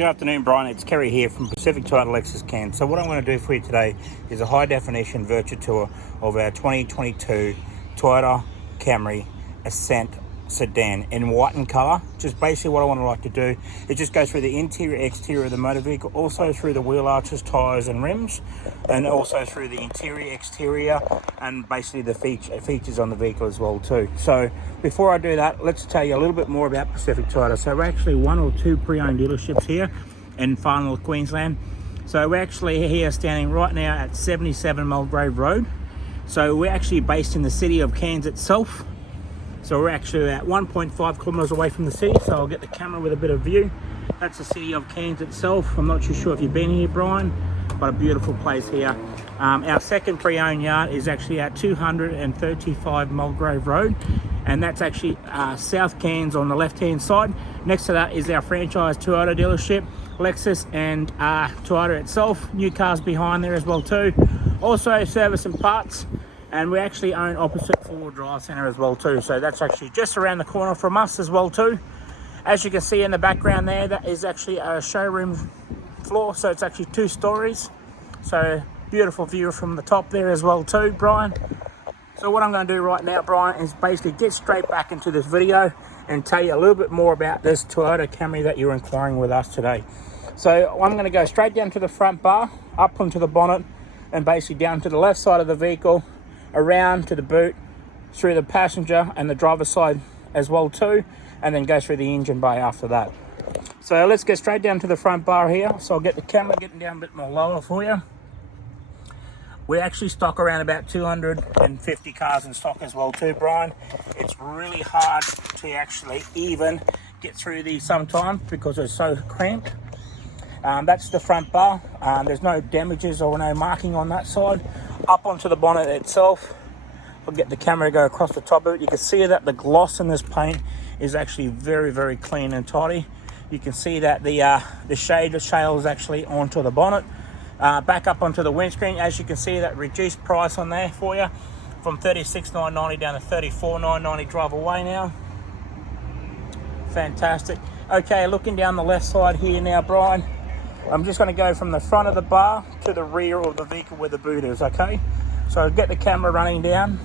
Good afternoon, Brian. It's Kerry here from Pacific Title Lexus Cairns. So what I'm going to do for you today is a high definition virtual tour of our 2022 Toyota Camry Ascent Sedan in white and colour. Just basically what I want to like to do is just go through the interior, exterior of the motor vehicle, also through the wheel arches, tyres and rims, and also through the interior, exterior, and basically the features on the vehicle as well too. So before I do that, let's tell you a little bit more about Pacific Toyota. So we're actually one or two pre-owned dealerships here in Far North Queensland. So we're actually here standing right now at 77 Mulgrave Road. So we're actually based in the city of Cairns itself. So we're actually at 1.5 kilometres away from the city, so I'll get the camera with a bit of view. That's the city of Cairns itself. I'm not too sure if you've been here, Brian, but a beautiful place here. Our second pre-owned yard is actually at 235 Mulgrave Road, and that's actually South Cairns on the left-hand side. Next to that is our franchise Toyota dealership, Lexus and Toyota itself. New cars behind there as well too. Also service and parts. And we actually own opposite four-wheel drive centre as well too. So that's actually just around the corner from us as well too. As you can see in the background there, that is actually a showroom floor. So it's actually 2 stories. So beautiful view from the top there as well too, Brian. So what I'm going to do right now, Brian, is basically get straight back into this video and tell you a little bit more about this Toyota Camry that you're inquiring with us today. So I'm going to go straight down to the front bar, up onto the bonnet, and basically down to the left side of the vehicle, around to the boot, through the passenger and the driver's side as well too, and then go through the engine bay after that. So let's get straight down to the front bar here. So I'll get the camera getting down a bit more lower for you. We actually stock around about 250 cars in stock as well too, Brian. It's really hard to actually even get through these sometimes because it's so cramped. That's the front bar. There's no damages or no marking on that side. Up onto the bonnet itself, I'll get the camera to go across the top of it. You can see that the gloss in this paint is actually very, very clean and tidy. You can see that the shade is actually onto the bonnet. Back up onto the windscreen, as you can see, that reduced price on there for you from $36,990 down to $34,990 drive away now. Fantastic. Okay, looking down the left side here now, Brian, I'm just going to go from the front of the bar to the rear of the vehicle where the boot is, okay? So I'll get the camera running down.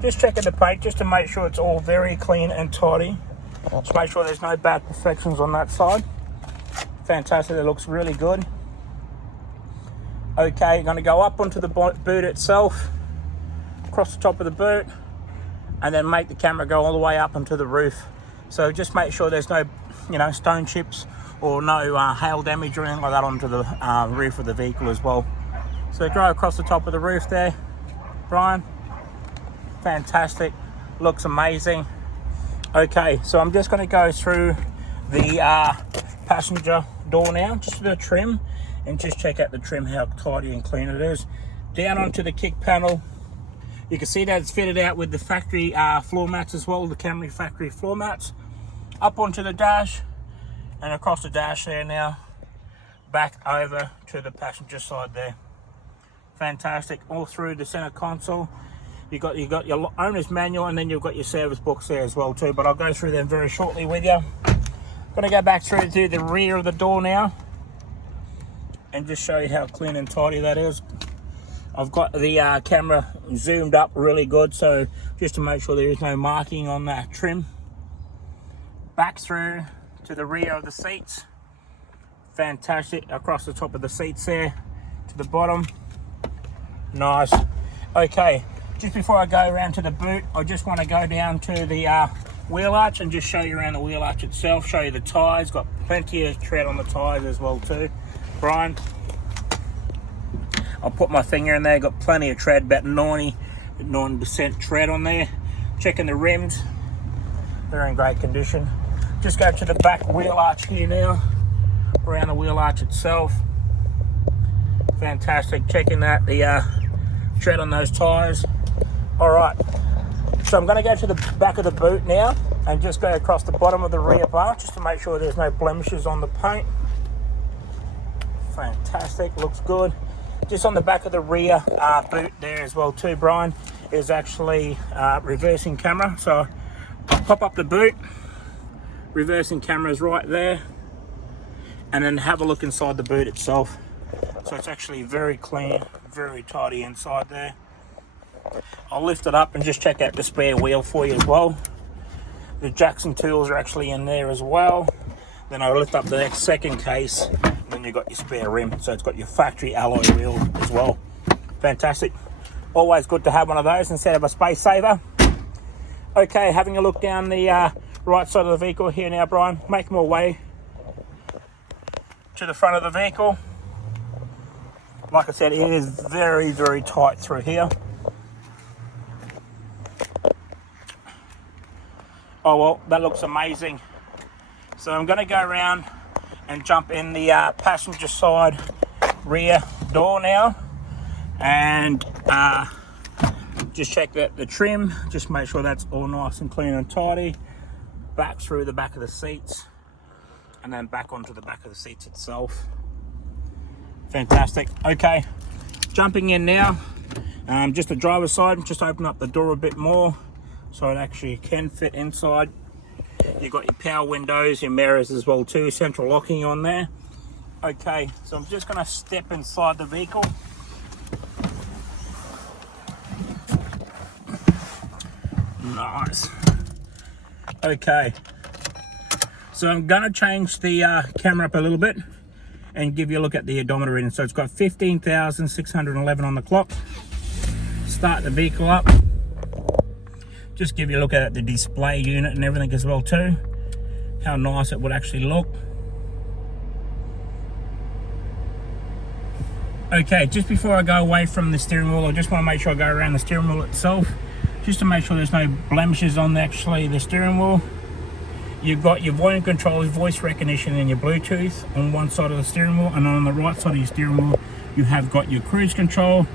Just checking the paint just to make sure it's all very clean and tidy. Just make sure there's no bad imperfections on that side. Fantastic, it looks really good. Okay, I'm going to go up onto the boot itself, across the top of the boot, and then make the camera go all the way up onto the roof. So just make sure there's no, stone chips or no hail damage or anything like that onto the roof of the vehicle as well. So go across the top of the roof there, Brian. Fantastic, looks amazing. Okay, so I'm just going to go through the passenger door now, just for the trim, and just check out the trim, how tidy and clean it is. Down onto the kick panel, you can see that it's fitted out with the factory floor mats as well, the Camry factory floor mats. Up onto the dash, and across the dash there now, back over to the passenger side there. Fantastic. All through the center console, you got your owner's manual, and then you've got your service books there as well too, but I'll go through them very shortly with you. Going to go back through to the rear of the door now and just show you how clean and tidy that is. I've got the camera zoomed up really good, so just to make sure there is no marking on that trim. Back through to the rear of the seats. Fantastic. Across the top of the seats there to the bottom. Nice. Okay, just before I go around to the boot, I just want to go down to the wheel arch and just show you around the wheel arch itself, show you the tyres. Got plenty of tread on the tyres as well too, Brian. I'll put my finger in there, got plenty of tread, about 99% tread on there. Checking the rims, they're in great condition. Just go to the back wheel arch here now, around the wheel arch itself. Fantastic, checking that the tread on those tyres. All right, so I'm going to go to the back of the boot now and just go across the bottom of the rear bar just to make sure there's no blemishes on the paint. Fantastic, looks good. Just on the back of the rear boot there as well too, Brian, is actually reversing camera. So I'll pop up the boot, reversing camera's right there. And then have a look inside the boot itself. So it's actually very clean, very tidy inside there. I'll lift it up and just check out the spare wheel for you as well. The Jackson tools are actually in there as well. Then I'll lift up the next second case, and then you've got your spare rim. So it's got your factory alloy wheel as well. Fantastic. Always good to have one of those instead of a space saver. Okay, having a look down the right side of the vehicle here now, Brian. Make my way to the front of the vehicle. Like I said, it is very, very tight through here. Oh well, that looks amazing. So I'm going to go around and jump in the passenger side rear door now, and just check that the trim, just make sure that's all nice and clean and tidy. Back through the back of the seats, and then back onto the back of the seats itself. Fantastic. Okay, jumping in now, just the driver's side, just open up the door a bit more so it actually can fit inside. You've got your power windows, your mirrors as well too, central locking on there. Okay, so I'm just going to step inside the vehicle. Nice. Okay, so I'm going to change the camera up a little bit and give you a look at the odometer reading. So it's got 15,611 on the clock. Start the vehicle up. Just give you a look at the display unit and everything as well too. How nice it would actually look. Okay, just before I go away from the steering wheel, I just want to make sure I go around the steering wheel itself, just to make sure there's no blemishes on actually the steering wheel. You've got your volume control, voice recognition, and your Bluetooth on one side of the steering wheel, and on the right side of your steering wheel you have got your cruise control,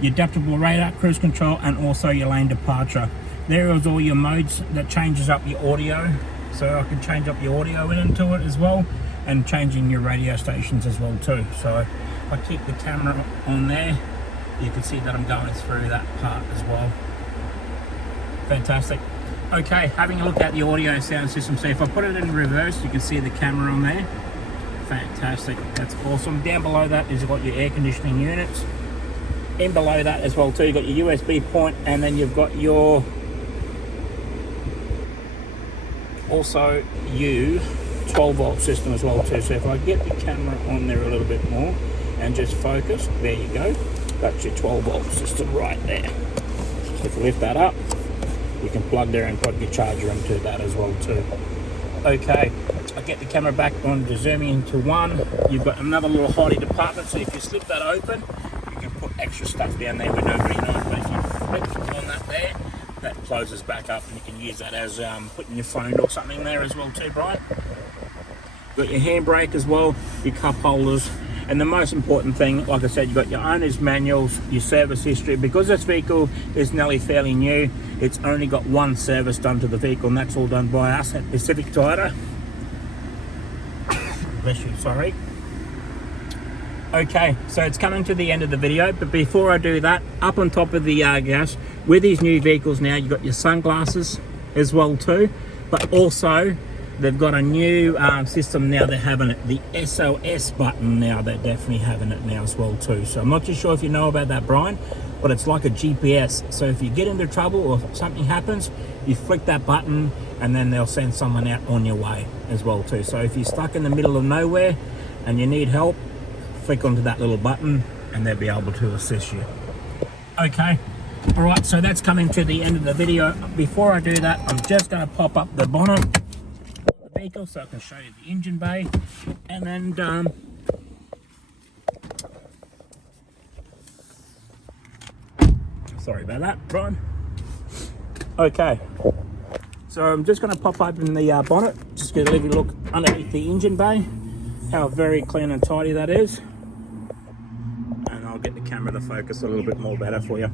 your adaptable radar cruise control, and also your lane departure. There is all your modes that changes up your audio, so I can change up your audio into it as well, and changing your radio stations as well too. So if I keep the camera on there, you can see that I'm going through that part as well. Fantastic. Okay, having a look at the audio sound system. So if I put it in reverse, you can see the camera on there. Fantastic, that's awesome. Down below that is got your air conditioning units. In below that as well too, you've got your USB point, and then you've got your also you 12 volt system as well too. So if I get the camera on there a little bit more and just focus, there you go, that's your 12 volt system right there. So if you lift that up, you can plug there and plug your charger into that as well too. Okay, I get the camera back on to zooming into one. You've got another little hidey department, so if you slip that open, you can put extra stuff down there where nobody knows. But if you click on that there, that closes back up, and you can use that as putting your phone or something there as well too, Brian. Got your handbrake as well, your cup holders, and the most important thing, like I said, you've got your owner's manuals, your service history. Because this vehicle is nearly fairly new, it's only got one service done to the vehicle, and that's all done by us at Pacific Toyota. Bless you, sorry. Okay, so it's coming to the end of the video, but before I do that, up on top of the gas, with these new vehicles now, you've got your sunglasses as well too, but also they've got a new system now. They're having it, the SOS button now. They're definitely having it now as well too. So I'm not too sure if you know about that, Brian, but it's like a GPS. So if you get into trouble or something happens, you flick that button and then they'll send someone out on your way as well too. So if you're stuck in the middle of nowhere and you need help, flick onto that little button and they'll be able to assist you. Okay, all right, so that's coming to the end of the video. Before I do that, I'm just going to pop up the bonnet of the vehicle so I can show you the engine bay, and then sorry about that, Brian. Okay, so I'm just going to pop open the bonnet, just get a little look underneath the engine bay, how very clean and tidy that is, and I'll get the camera to focus a little bit more better for you.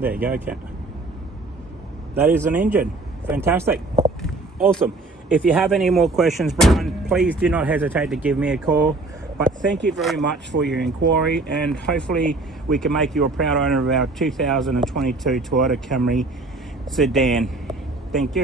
There you go, Cat. That is an engine. Fantastic. Awesome. If you have any more questions, Brian, please do not hesitate to give me a call. But thank you very much for your inquiry, and hopefully we can make you a proud owner of our 2022 Toyota Camry sedan. Thank you.